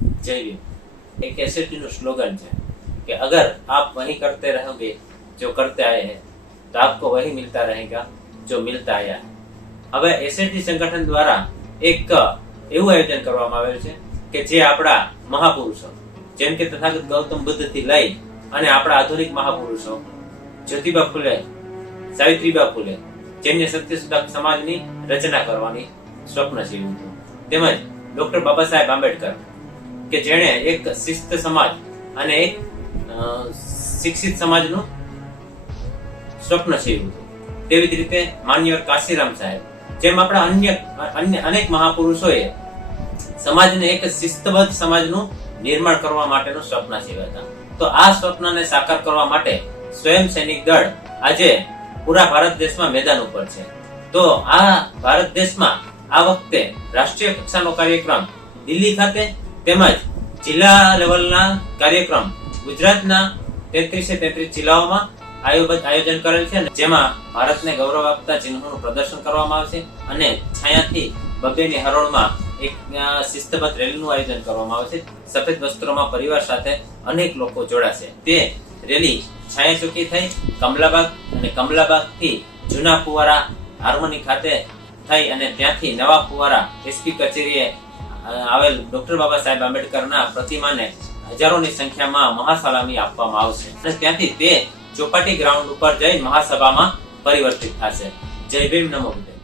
जय भीम एक एसएटी નું સ્લોગન છે कि अगर आप वही करते रहोगे जो करते आए हैं तो आपको वही मिलता रहेगा जो मिलता आया है। હવે એસએટી સંગઠન દ્વારા એક એવું આયોજન કરવામાં આવેલ છે કે જે આપણા મહાપુરુષો જેમ કે તથાગત ગૌતમ બુદ્ધ થી લઈ અને આપણા આધુનિક મહાપુરુષો જ્યોતિબા ફૂલે, સાવિત્રીબા ફૂલે, જેમને સત્યશોધક સમાજની રચના કરવાની સ્વપ્ન સેવ્યું હતું, તેમજ ડોક્ટર બાબા સાહેબ આંબેડકર કે જેણે એક શિસ્ત સમાજ અને એક શિક્ષિત સમાજનું સ્વપ્ન સેવ્યું હતું, તેવી જ રીતે માન્યવર કાશીરામ સાહેબ, જેમ આપણા અન્ય અનેક મહાપુરુષોએ સમાજને એક શિસ્તબદ્ધ સમાજનું નિર્માણ કરવા માટેનું સ્વપ્ન સેવ્યા હતા। તો આ સ્વપ્નને સાકાર કરવા માટે સ્વયં સૈનિક દળ આજે પૂરા ભારત દેશમાં મેદાન ઉપર છે। તો આ ભારત દેશમાં આ વખતે રાષ્ટ્રીય કક્ષાનો કાર્યક્રમ દિલ્હી ખાતે તેમજ જિલ્લા લેવલના કાર્યક્રમ ગુજરાતના 33 જિલ્લાઓમાં આયોજન કરેલ છે, જેમાં ભારતને ગૌરવ આપતા ચિહ્નોનું પ્રદર્શન કરવામાં આવશે અને છાયાથી બબ્બેની હરોળમાં એક શિસ્તબદ્ધ રેલીનું આયોજન કરવામાં આવશે। સફેદ વસ્ત્રોમાં પરિવાર સાથે અનેક લોકો જોડાશે। તે રેલી છાયા ચોકી થઈ કમલાબાગ અને કમલાબાગ થી જૂના ફુવારા હાર્મોની ખાતે થઈ અને ત્યાંથી નવા ફુવારા એસપી કચેરીએ આવેલ ડોક્ટર બાબા સાહેબ આંબેડકરના પ્રતિમાને હજારોની સંખ્યામાં મહાસલામી આપવામાં આવશે અને ત્યાંથી તે ચોપાટી ગ્રાઉન્ડ ઉપર જઈ મહાસભામાં પરિવર્તિત થશે। જય ભીમ, નમો બુદ્ધાય।